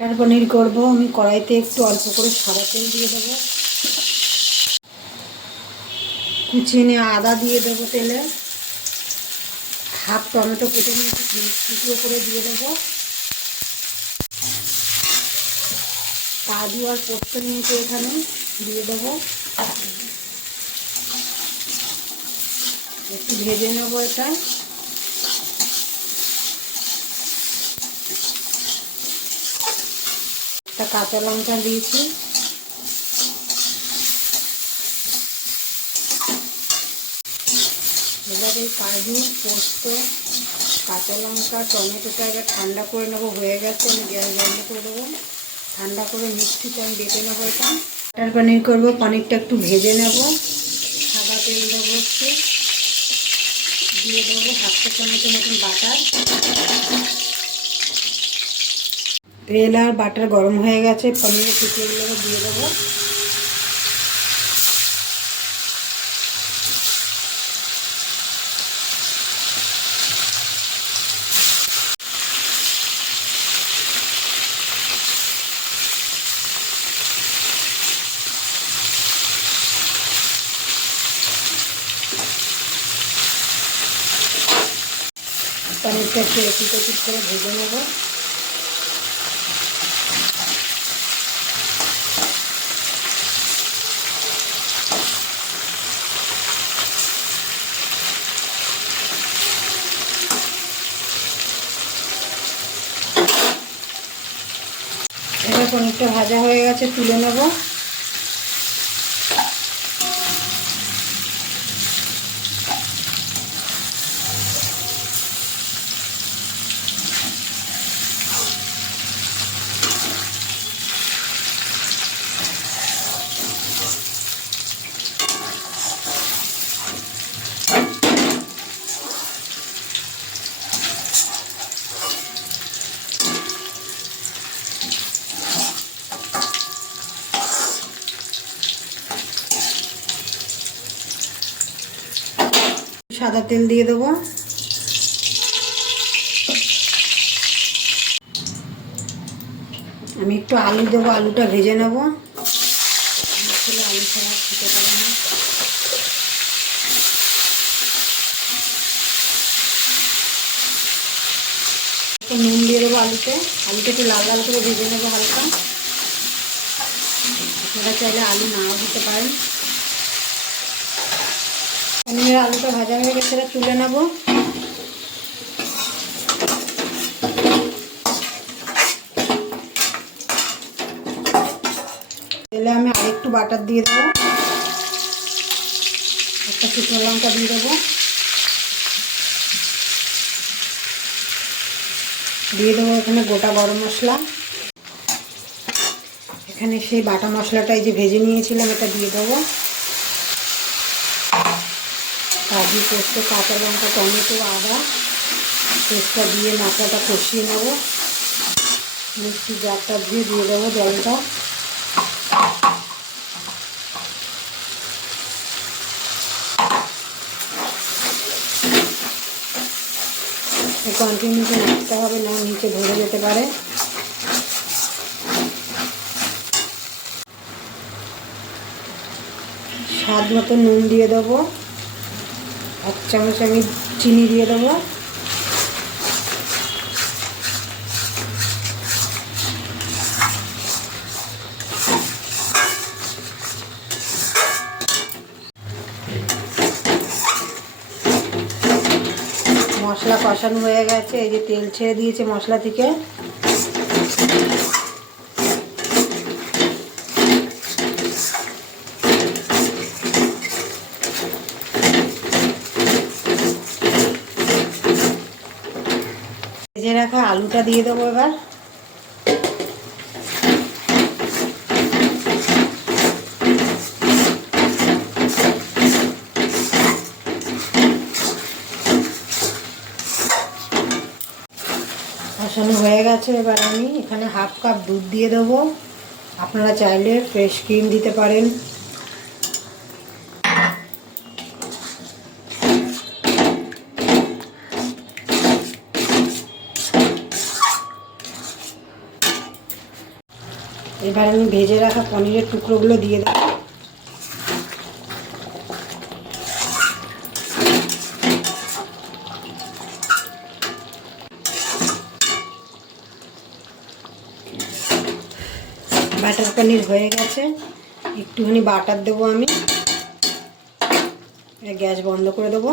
मटर पनीर करब। আমি কড়াইতে একটু অল্প করে সাদা তেল দিয়ে দেবো। কুচিয়ে আদা দিয়ে দেবো তেলে। হাফ টমেটো কেটে নিয়ে টুকরো করে দিয়ে দেবো। কাজু আর পোস্ত নিয়েছি এখানে দিয়ে দেবো। একটু ভেজে নেবো এটা। একটা কাঁচা লঙ্কা দিয়েছি। এবার এই কাজু পোস্ত কাঁচা লঙ্কা টমেটোটা এবার ঠান্ডা করে নেবো। হয়ে গেছে, আমি গ্যাস বন্ধ করে দেবো। ঠান্ডা করে মিক্সিতে আমি বেটে নেবো এটা। মটর পনির করবো। পনিরটা একটু ভেজে নেব। সাদা তেল দেবো, একটু দিয়ে দেবো হাফ চা চামচের মতন বাটার। তেল আর বাটার গরম হয়ে গেছে, পনিরের টুকরোগুলো দিয়ে দেবো। পনিরটা একটু এপিট ওপিট করে ভেজে নেব। এবার পনিরটা ভাজা হয়ে গেছে, তুলে নেব। সাদা তেল দিয়ে দেবো। আমি একটু আলু দেবো, আলুটা ভেজে নেব। আলু ছাড়া খেতে পারে না। একটু নুন দিয়ে দেবো আলুতে। আলুটা একটু লাল লাল করে ভেজে নেবো হালকা। আপনারা চাইলে আলু নাও দিতে পারেন। পনিরের আলুটা ভাজা হয়ে গেছে, তুলে নেব। তেলে আমি আরেকটু বাটার দিয়ে দেবো। একটা শুকনো লঙ্কা দিয়ে দেবো। দিয়ে দেবো এখানে গোটা গরম মশলা। এখানে সেই বাটা মশলাটা এই যে ভেজে নিয়েছিলাম এটা দিয়ে দেবো। কাজু পোস্ত কাঁচা লঙ্কা টমেটো আদা পেস্টটা দিয়ে মশলাটা কষিয়ে নেব। মিক্সি জারটা দিয়ে দেবো জলটা। কন্টিনিউতে নাড়তে হবে, না নিচে ধরে যেতে পারে। স্বাদ মতো নুন দিয়ে দেবো। এক চামচ আমি চিনি দিয়ে দেবো। মশলা কষানো হয়ে গেছে, এই যে তেল ছেড়ে দিয়েছে মশলা থেকে। ভেজে রাখা আলুটা দিয়ে দেবো এবার। কষানো হয়ে গেছে, এবার আমি এখানে হাফ কাপ দুধ দিয়ে দেবো। আপনারা চাইলে ফ্রেশ ক্রিম দিতে পারেন। এবার আমি ভেজে রাখা পনিরের টুকরোগুলো দিয়ে দেবো। বাটার পনির হয়ে গেছে, একটুখানি বাটার দেবো আমি, গ্যাস বন্ধ করে দেবো।